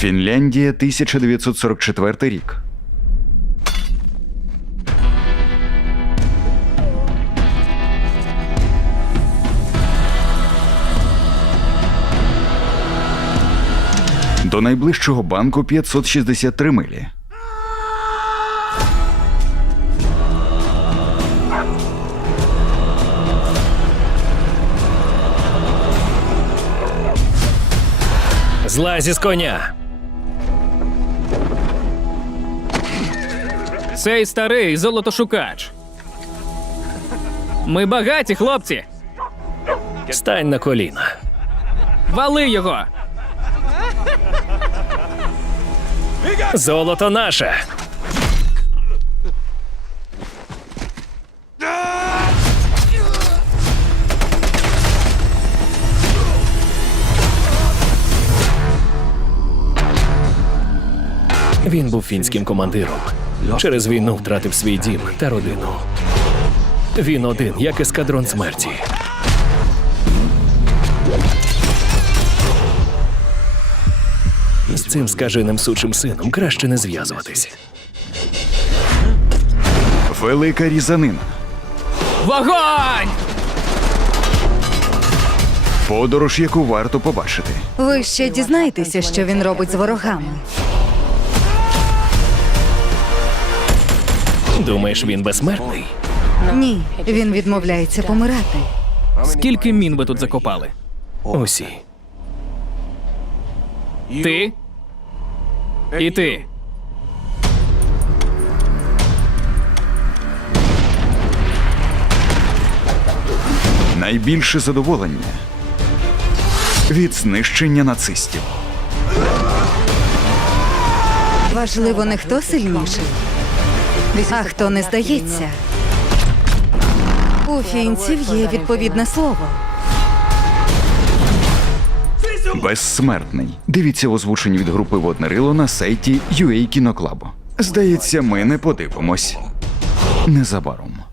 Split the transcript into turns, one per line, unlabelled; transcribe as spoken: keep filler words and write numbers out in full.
Фінляндія, тисяча дев'ятсот сорок четвертий рік. До найближчого банку п'ятсот шістдесят три милі.
Злазь із коня.
Цей старий золотошукач. Ми багаті, хлопці.
Стань на коліна.
Вали його.
Золото наше. Він був фінським командиром. Через війну втратив свій дім та родину. Він один, як ескадрон смерті. З цим скаженим сучим сином краще не зв'язуватись.
Велика різанина.
Вогонь!
Подорож, яку варто побачити.
Ви ще дізнаєтеся, що він робить з ворогами.
Думаєш, він безсмертний?
Ні, він відмовляється помирати.
Скільки мін ви тут закопали?
Усі.
Ти? І ти?
Найбільше задоволення від знищення нацистів.
Важливо не хто сильніший, а хто не здається. У фінців є відповідне слово.
Безсмертний. Дивіться в озвученні від групи Водне Рило на сайті ю ей Кіноклабу. Здається, ми не подивимось незабаром.